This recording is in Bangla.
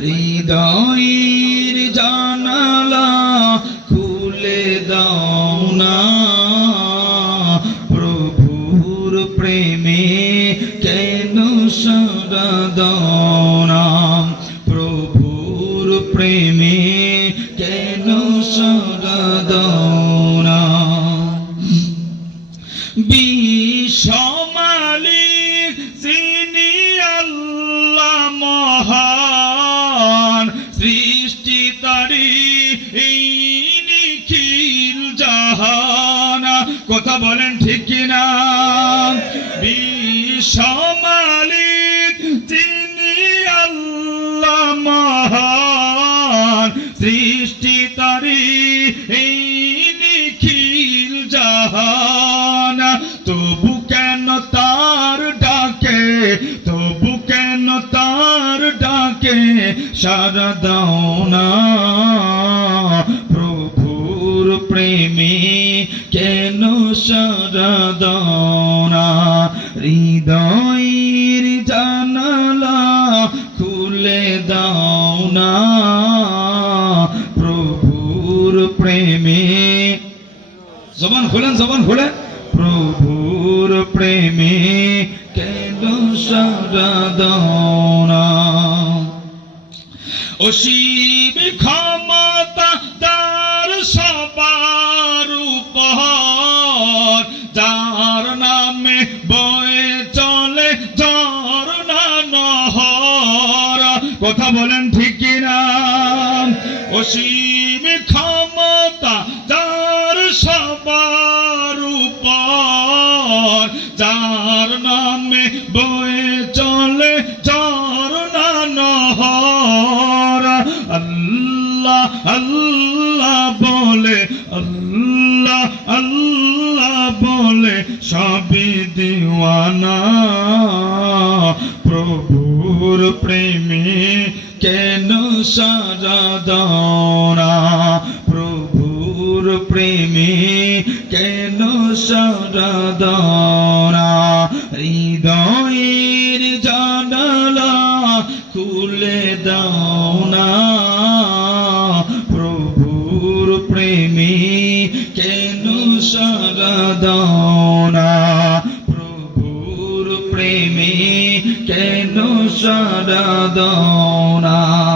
হৃদয়ের জানালা খুলে দাও না, প্রভুর প্রেমে কেন সাড়া দাও না, প্রভুর প্রেমে কেন সাড়া দাও না। বিশ্বমালিক যিনি আল্লাহ মহান, সৃষ্টি তারি এই নিখিল জাহান। কথা বলেন ঠিক কিনা? বিশ্বমালিক যিনি আল্লাহ মহান, সৃষ্টি তারি এই নিখিল জাহান। তবু কেন তার ডাকে, তবু কেন তার ডাকে সাড়া দাও না, প্রভুর প্রেমে কেন সাড়া দাও না। হৃদয়ের জানালা খুলে দাও না, প্রভুর প্রেমে। জবান খোলেন, জবান খোলেন। প্রভুর প্রেমে কেন সাড়া দাও না। অসীম ক্ষমতা তার সবার উপর, যার নামে বয়ে চলে ঝরনা নহর। কথা বলেন ঠিক কিনা? অসীম ক্ষমতা যার সবার উপর, যার নামে বয়ে চলে ঝরনা নহর। আল্লাহ আল্লাহ বলে, আল্লাহ আল্লাহ বলে সবই দিওয়ানা, প্রভুর প্রেমে কেন সাড়া দাও না, প্রভুর প্রেমে কেন সাড়া দাও না। হৃদয়ের জানালা খুলে দাও না, প্রভুর প্রেমে কেন সাড়া দাও না, প্রভুর প্রেমে কেন সাড়া দাও